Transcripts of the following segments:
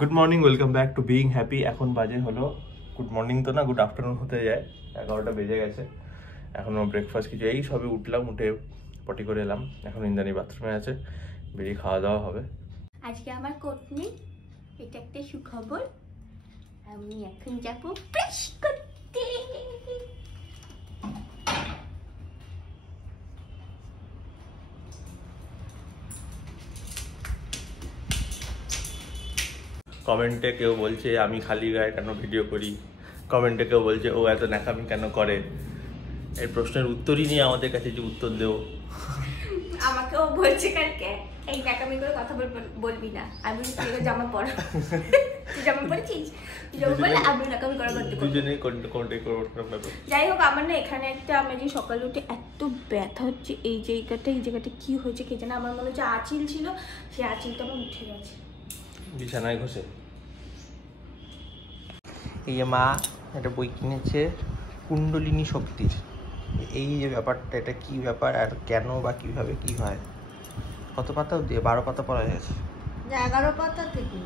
Good morning, welcome back to being happy. এখন বাজে হলো গুড মর্নিং তো না, গুড আফটারনুন হতে যায়, 11টা বেজে গেছে। এখনও ব্রেকফাস্ট কিছু, এই সবে উঠলাম, উঠে পটি করে এলাম। এখন ইন্দ্রাণী বাথরুমে আছে, বেরিয়ে খাওয়া দাওয়া হবে। আজকে আমার কোট নেই, এটা একটা সুখবর। আমি এখন যাবো ব্রাশ করতে। কমেন্টে কেউ বলছে আমি খালি গায়ে কেন ভিডিও করি, কমেন্টে কেউ বলছে ও এত ন্যাকামি কেন করে। এই প্রশ্নের উত্তরই নিয়ে আমাদের কাছে যে উত্তর দেবো। আমাকেও বলছে কালকে এই ন্যাকামি করে কথা বলবি না। আমি তুই জামা পর, তুই জামা পরেছিস, তুই জামা পরলে আমি ন্যাকামি করা করতে দুজনেই কোনটাই করবো। যাই হোক, আমার না এখানে একটা, আমি যে সকালে উঠে এত ব্যথা হচ্ছে এই জায়গাটা কি হয়েছে কে জানে। আমার মনে হচ্ছে আঁচিল ছিল, সেই আঁচিলটা আমার উঠে গেছে বিছানায় ঘষে। এই যে মা একটা বই কিনেছে কুণ্ডলিনী শক্তির। এই যে ব্যাপারটা, এটা কি ব্যাপার আর কেন বা কিভাবে কি হয়। কত পাতাও দিয়ে 12 পাতা পড়া হয়েছে। 11 পাতা থেকে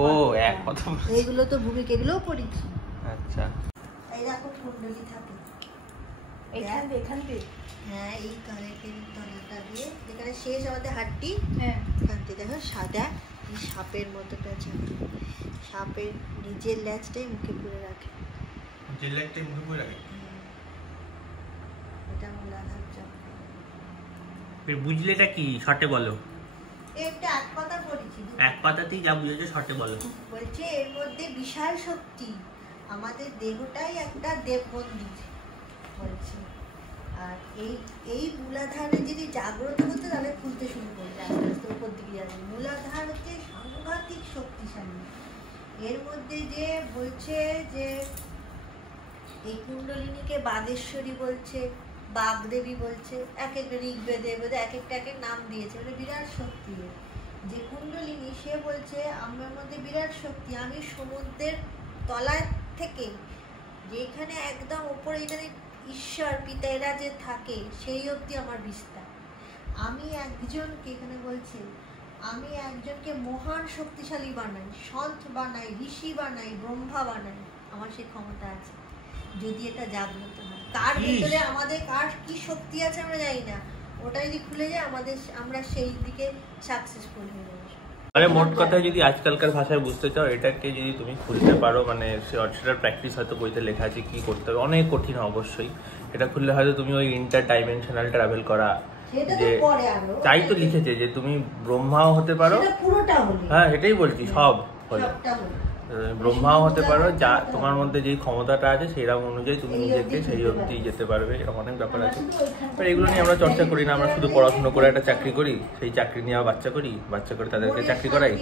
ও এক পাতা, এইগুলো তো ভূমিকা, এগুলোও পড়েছি। আচ্ছা, এই দেখো কুণ্ডলী থাকে এখান দিয়ে হ্যাঁ, এই কানেকের তলাটা দিয়ে যেখানে শেষ আমাদের হাড্ডি, হ্যাঁ এখানটি দেখো সাদা এই সাপের মতো পেঁচা, সাপের নিজের ল্যাজটাই মুখে পুরে রাখে। যে লাইটটাই মুখে করে রাখে। এটা মূলাধার চক্র। বুঝলে এটা কি শর্টে বলো। এটা এক পাতা পড়েছি, এক পাতাতেই যা বুঝেছো শর্টে বলো। বলছে এর মধ্যে বিশাল শক্তি, আমাদের দেহটাই একটা দেব মন্দির বলছে। আর এই মূলাধারে যদি জাগ্রত হতো তাহলে খুলতে শুরু করবে, আস্তে আস্তে উপর দিকে যাবে। মূলাধার হচ্ছে সাংঘাতিক শক্তিশালী। এর মধ্যে যে বলছে যে এই কুণ্ডলিনীকে বাগেশ্বরী বলছে, বাগদেবী বলছে, এক এক ঋগ্বেদে এক একটা নাম দিয়েছে, মানে বিরাট শক্তি। যে কুণ্ডলিনী সে বলছে আমার মধ্যে বিরাট শক্তি, আমি সমুদ্রের তলায় থেকে যেখানে একদম উপরে যেখানে ঈশ্বর পিতা এরা যে থাকে সেই অবধি আমার বিস্তার। আমি একজনকে, এখানে বলছে আমি একজনকে মহান শক্তিশালী বানাই, সন্ত বানাই, ঋষি বানাই, ব্রহ্মা বানাই, আমার সেই ক্ষমতা আছে যদি এটা জাগ্রত হয়। তার ভিতরে আমাদের কার কি শক্তি আছে আমরা জানি না, ওটা যদি খুলে যায় আমরা সেই দিকে সাকসেসফুল হয়ে যাবো। মানে মোট কথা যদি আজকালকার ভাষায় বুঝতে চাও, এটাকে যদি তুমি খুলতে পারো, মানে সেটার প্র্যাকটিস হয়তো বইতে লেখা আছে কি করতে হবে, অনেক কঠিন অবশ্যই। এটা খুললে হয়তো তুমি ওই ইন্টার ডাইমেনশনাল ট্রাভেল করা, যে তাই তো লিখেছে যে তুমি ব্রহ্মাও হতে পারো, হ্যাঁ এটাই বলছি, সব হলো ব্রহ্মাও হতে পারো, যা তোমার মধ্যে যেই ক্ষমতাটা আছে সেরকম অনুযায়ী তুমি নিজেকে সেই অবধি যেতে পারবে। এরকম অনেক ব্যাপার আছে, বাট এগুলো নিয়ে আমরা চর্চা করি না। আমরা শুধু পড়াশুনো করে একটা চাকরি করি, সেই চাকরি নিয়ে বাচ্চা করি, বাচ্চা করে তাদেরকে চাকরি করাই,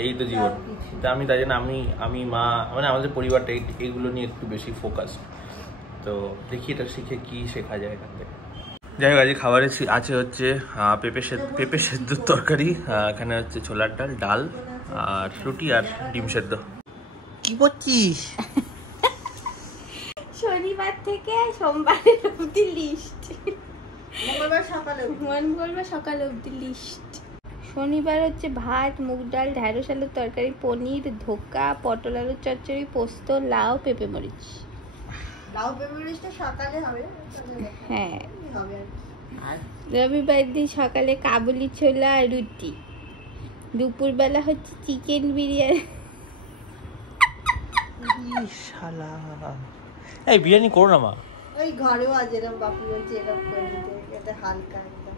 এই তো জীবন। তা আমি তাই জন্য আমি মা, মানে আমাদের পরিবারটা এইগুলো নিয়ে একটু বেশি ফোকাস। তো দেখি এটা শিখে কি শেখা যায় এখান থেকে। যাই হোক, আজকে খাবারে আছে হচ্ছে পেঁপে সেদ্ধর তরকারি, এখানে হচ্ছে ছোলার ডাল আর রুটি আর ডিম সেদ্ধ। কি করছিস? শনিবার থেকে সোমবারের অবধি লিস্ট, মঙ্গলবার সকাল অবধি লিস্ট। শনিবার হচ্ছে ভাত, মুগ ডাল, ঢ্যাঁড়স আলুর তরকারি, পনির, ধোকা, পটল আলুর চচ্চড়ি, পোস্ত, লাউ, পেঁপে মরিচ। লাউ পেঁপে মরিচটা সকালে হবে, হ্যাঁ। আর রবিবার দিন সকালে কাবুলি ছোলা আর রুটি, দুপুরবেলা হচ্ছে চিকেন বিরিয়ানি। এই বিরিয়ানি করো না মা, ওই ঘরেও আজ এরকম বাপু বলছে এরকম করে দিতে, এটা হালকা একদম,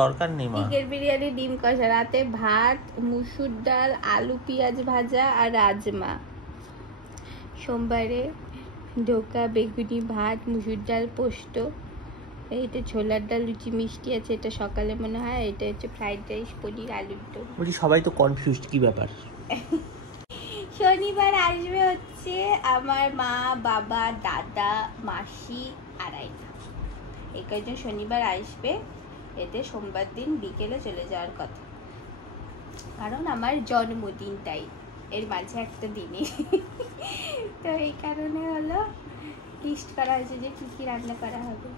দরকার নেই মা। চিকেন বিরিয়ানি, ডিম কষা। রাতে ভাত, মুসুর ডাল, আলু পেঁয়াজ ভাজা আর রাজমা। সোমবারে ধোকা, বেগুনি, ভাত, মুসুর ডাল, পোস্ত। এইটা ছোলার ডাল, লুচি, মিষ্টি আছে, এটা সকালে মনে হয়। এটা হচ্ছে ফ্রাইড রাইস, পনির, আলুর দম। বলছি সবাই তো কনফিউজড, কি ব্যাপার? শনিবার আসবে হচ্ছে আমার মা, বাবা, দাদা, মাসি আর আইনা, এই কয়েকজন শনিবার আসবে। এতে সোমবার দিন বিকেলে চলে যাওয়ার কথা, কারণ আমার জন্মদিন, তাই এর মাঝে একটা দিনই। তো এই কারণে হলো লিস্ট করা হয়েছে যে কি কি রান্না করা হবে।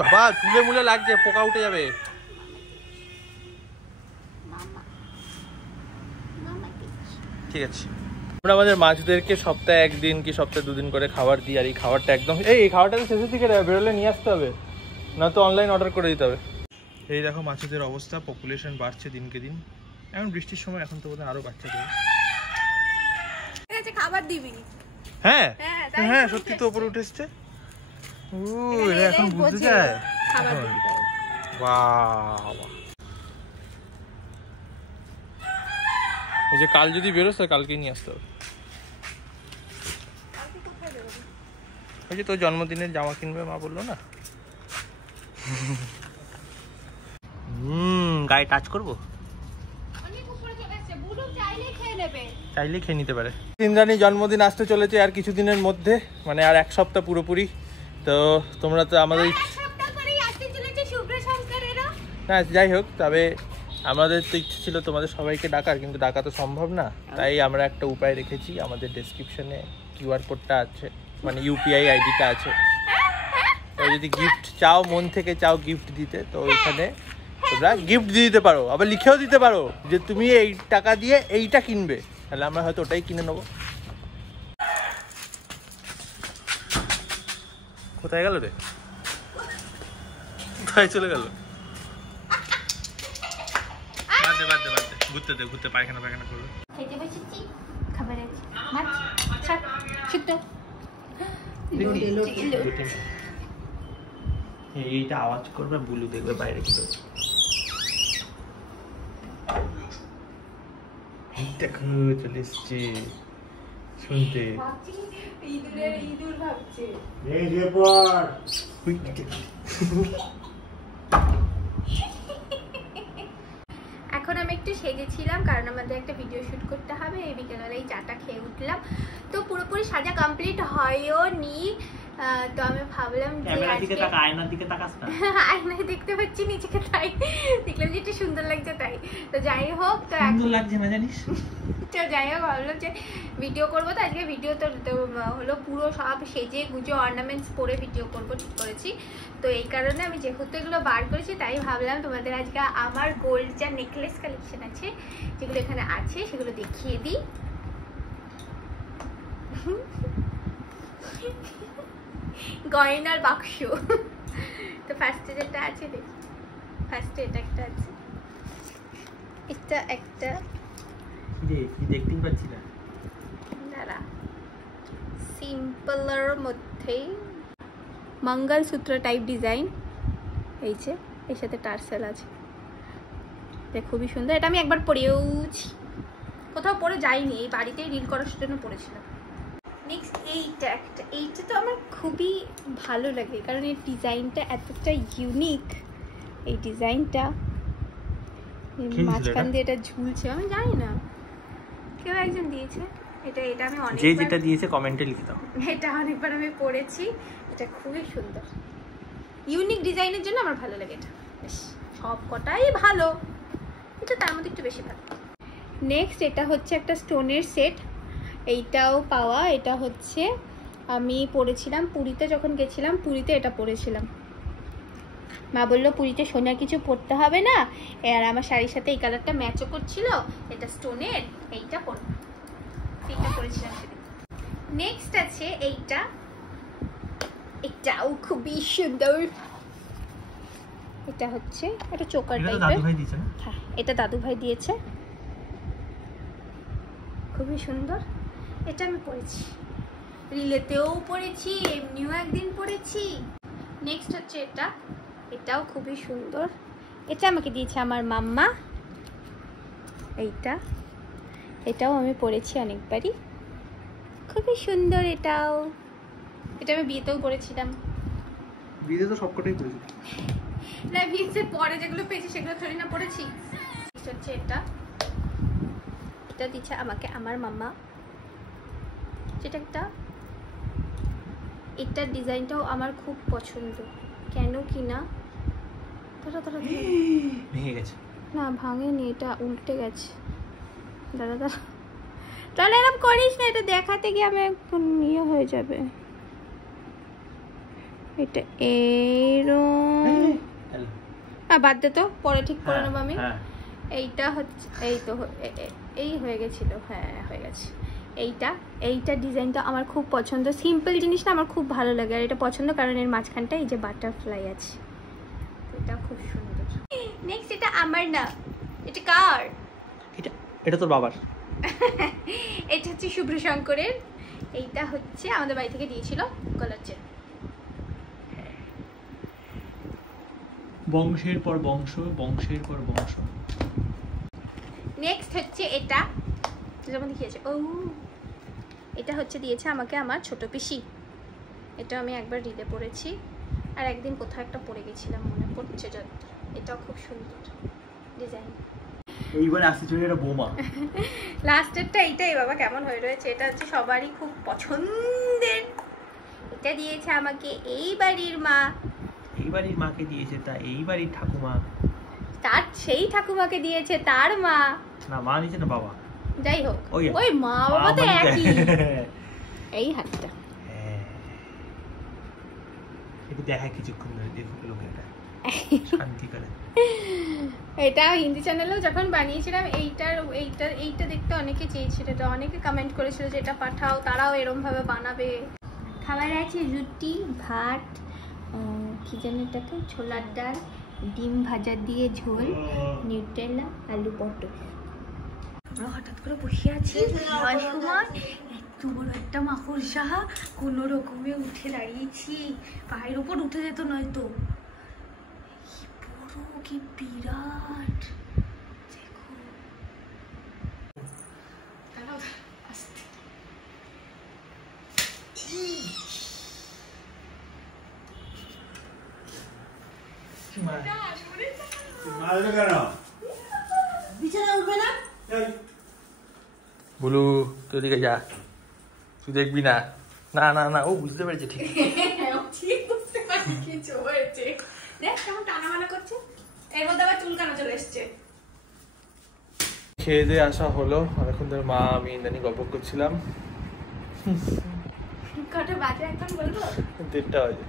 বাবা চুলে মুলে লাগছে, পোকা উঠে যাবে। ঠিক আছে, আমরা আমাদের মাছদেরকে সপ্তাহে একদিন কি সপ্তাহে 2 দিন করে খাবার দিই। আর এই খাবারটা একদম এই খাবারটা তো শেষের দিকে বেরোলে নিয়ে আসতে হবে, না তো অনলাইন অর্ডার করে দিতে হবে। এই দেখো মাছেদের অবস্থা, পপুলেশন বাড়ছে দিনকে দিন। এখন বৃষ্টির সময় এখন তো বোধহয় আরো বাচ্চা দেবে। খাবার দিবি? হ্যাঁ হ্যাঁ সত্যি তো উপরে উঠে এসছে। ও এরা এখন বুঝতে যায়। বাবা এই যে কাল যদি বেরোস কালকে নিয়ে আসতে হবে। ওই যে তোর জন্মদিনের জামা কিনবে মা বললো না। গায়ে টাচ করবো, চাইলেই খেয়ে নিতে পারে। ইন্দ্রাণীর জন্মদিন আসতে চলেছে আর কিছুদিনের মধ্যে, মানে আর 1 সপ্তাহ পুরোপুরি। তো তোমরা তো আমাদের না যাই হোক, তবে আমাদের তো ইচ্ছে ছিল তোমাদের সবাইকে ডাকার, কিন্তু ডাকা তো সম্ভব না। তাই আমরা একটা উপায় রেখেছি, আমাদের ডেসক্রিপশনে QR কোডটা আছে, মানে UPI আইডিটা আছে। তো যদি গিফট চাও, মন থেকে চাও গিফট দিতে, তো ওইখানে তোমরা গিফট দিয়ে দিতে পারো। আবার লিখেও দিতে পারো যে তুমি এই টাকা দিয়ে এইটা কিনবে, তাহলে আমরা হয়তো ওটাই কিনে নেবো। কোথায় গেল রে? কোথায় চলে গেল? ঘুরতে পায়খানা করবে। এইটা আওয়াজ করবে, বুলু দেখবে বাইরে কি করছে। দেখো চলে এসছে শুনতে। ইঁদুর ভাবছে এখন আমি একটু সেজেছিলাম কারণ আমাদের একটা ভিডিও শুট করতে হবে। এই বিকেলবেলা এই চাটা খেয়ে উঠলাম, তো পুরোপুরি সাজা কমপ্লিট হয়ও নি। তো আমি ভাবলাম যে আয়নায় দেখতে পাচ্ছি নিজেকে, তাই দেখলাম যে একটু সুন্দর লাগছে, তাই তো যাই হোক। তো সুন্দর লাগছে না জানিস, তো যাই হোক ভাবলাম যে ভিডিও করবো। তো আজকে ভিডিও তো হলো পুরো সব সেজে গুজে অর্নামেন্টস পরে ভিডিও করবো ঠিক করেছি। তো এই কারণে আমি যেহেতু এগুলো বার করেছি, তাই ভাবলাম তোমাদের আজকে আমার গোল্ড যা নেকলেস কালেকশন আছে যেগুলো এখানে আছে সেগুলো দেখিয়ে দিই। গয়নার বাক্স। তো ফার্স্টে যেটা আছে দেখি, ফার্স্টে এটা একটা আছে, এটা একটা দেখতে পাচ্ছি না, দাঁড়া, সিম্পলের মধ্যে মঙ্গলসূত্র টাইপ ডিজাইন, এই যে এর সাথে টার্সেল আছে, এটা খুবই সুন্দর। এটা আমি একবার পরেওছি, কোথাও পরে যাইনি, এই বাড়িতেই রিল করার জন্য পরেছিলাম। নেক্সট এইটা একটা, এইটা তো আমার খুবই ভালো লাগে কারণ এই ডিজাইনটা এতটা ইউনিক। এই ডিজাইনটা মাঝখান দিয়ে এটা ঝুলছে, আমি জানি না কেউ একজন দিয়েছে এটা। এটা আমি অনেকবার, যেটা দিয়েছে কমেন্টে লিখে দাও। এটা অনেকবার আমি পরেছি, এটা খুবই সুন্দর, ইউনিক ডিজাইনের জন্য আমার ভালো লাগে এটা। বেশ সব কটাই ভালো, এটা তার মধ্যে একটু বেশি ভালো। নেক্সট এটা হচ্ছে একটা স্টোনের সেট, এইটাও পাওয়া। এটা হচ্ছে আমি পরেছিলাম পুরীতে, যখন গেছিলাম পুরীতে এটা পরেছিলাম। মা বললো পুরীতে সোনার কিছু পরতে হবে না, আর আমার শাড়ির সাথে এই কালারটা ম্যাচও করছিল, এটা স্টোনের, এইটা পরবো, এইটা পরেছিলাম সেদিন। নেক্সট আছে এইটা, এটাও খুবই সুন্দর। এটা হচ্ছে একটা চোকার টাইপের, হ্যাঁ এটা দাদু ভাই দিয়েছে, খুবই সুন্দর। এটা আমি পরেছি, রিলেতেও পরেছি, এমনিও একদিন পরেছি। নেক্সট হচ্ছে এটা, এটাও খুবই সুন্দর, এটা আমাকে দিয়েছে আমার মাম্মা। এইটা, এটাও আমি পরেছি অনেকবারই, খুবই সুন্দর এটাও। এটা আমি বিয়েতেও পরেছিলাম। বিয়েতে তো সবকটাই পরেছি না, বিয়েতে পরে যেগুলো পেয়েছি সেগুলো থোড়ি না পরেছি। নেক্সট হচ্ছে এটা, এটা দিচ্ছে আমাকে আমার মাম্মা, যেটা একটা, এটার ডিজাইনটাও আমার খুব পছন্দ, কেন কি না ভেঙে গেছে না, ভাঙেনি, এটা উল্টে গেছে। দাদা দাদা তাহলে এরকম করিস না, এটা দেখাতে গিয়ে আমি একটু ইয়ে হয়ে যাবে। এটা এরম বাদ দে তো, পরে ঠিক করে নেবো আমি। এইটা হচ্ছে এই তো এই হয়ে গেছিল, হ্যাঁ হয়ে গেছে। এইটা ডিজাইনটা আমার খুব পছন্দ, সিম্পল জিনিসটা আমার খুব ভালো লাগে, আর এটা পছন্দ কারণ এর মাঝখানটা এই যে বাটারফ্লাই আছে, এটা খুব সুন্দর। নেক্সট এটা আমার না, এটা কার? এটা তোর বাবার। এটা হচ্ছে শুভ্র শঙ্করের, এইটা হচ্ছে আমাদের বাড়ি থেকে দিয়েছিল গলার চেন। বংশের পর বংশ, বংশের পর বংশ। নেক্সট হচ্ছে এটা যেমন দেখিয়েছে, ও এটা হচ্ছে দিয়েছে আমাকে আমার ছোট পিসি। এটা আমি একবার রিলে পরেছি আর একদিন কোথাও একটা পরে গেছিলাম, মনে পড়ছে যত। এটাও খুব সুন্দর ডিজাইন। এইবার আসছে চলে এটা বোমা। লাস্টেরটা এইটাই বাবা কেমন হয়ে রয়েছে, এটা হচ্ছে সবারই খুব পছন্দের। এটা দিয়েছে আমাকে এই বাড়ির মা। এই বাড়ির মাকে দিয়েছে তা এই বাড়ির ঠাকুমা, তার সেই ঠাকুমাকে দিয়েছে তার মা। না মা নিচে না বাবা, যাই হোক ওই মা বাবা তো একই। এই হাতটা একটু দেখায় কিছুক্ষণ ধরে, দেখুক লোক এটা শান্তি করে। এটা হিন্দি চ্যানেলেও যখন বানিয়েছিলাম এইটা দেখতে অনেকে চেয়েছিল, তো অনেকে কমেন্ট করেছিল যে এটা পাঠাও, তারাও এরম ভাবে বানাবে। খাবার আছে রুটি, ভাত, কি যেন এটাকে, ছোলার ডাল, ডিম ভাজা দিয়ে ঝোল, নিউটেলা, আলু পটল। আমরা হঠাৎ করে বসে আছি খাওয়ার সময়, এত বড় একটা মাকড়সা কোনো রকমে উঠে দাঁড়িয়েছি, পায়ের উপর উঠে যেত নয়তো। কি বিরাট, দেখো আস্তে। বিছানা উঠবে না? বলু তুই দিকে যা, তুই দেখবি না। না না না, ও বুঝতে পেরেছে ঠিক। ঠিক বুঝতে পারছি কিছু হয়েছে, দেখ কেমন টানা মানা করছে, এর মধ্যে আবার চুলকানো চলে এসছে। খেয়ে দিয়ে আসা হলো, অনেকক্ষণ ধরে মা আমি ইন্দানি গল্প করছিলাম। কটা বাজে এখন বলবো? 1:30 বাজে।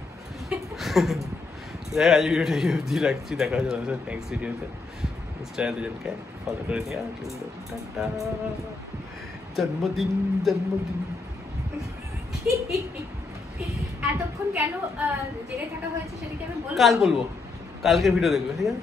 যাই আজ ভিডিওটা অবধি রাখছি, দেখা হচ্ছে নেক্সট ভিডিওতে। ইনস্টাগ্রামে দুজনকে ফলো করে নিয়ে টাটা। জন্মদিন জন্মদিন। এতক্ষণ কেন জেগে থাকা হয়েছে সেটাকে আমি বলবো, কাল বলবো, কালকে ভিডিও দেখবে, ঠিক আছে?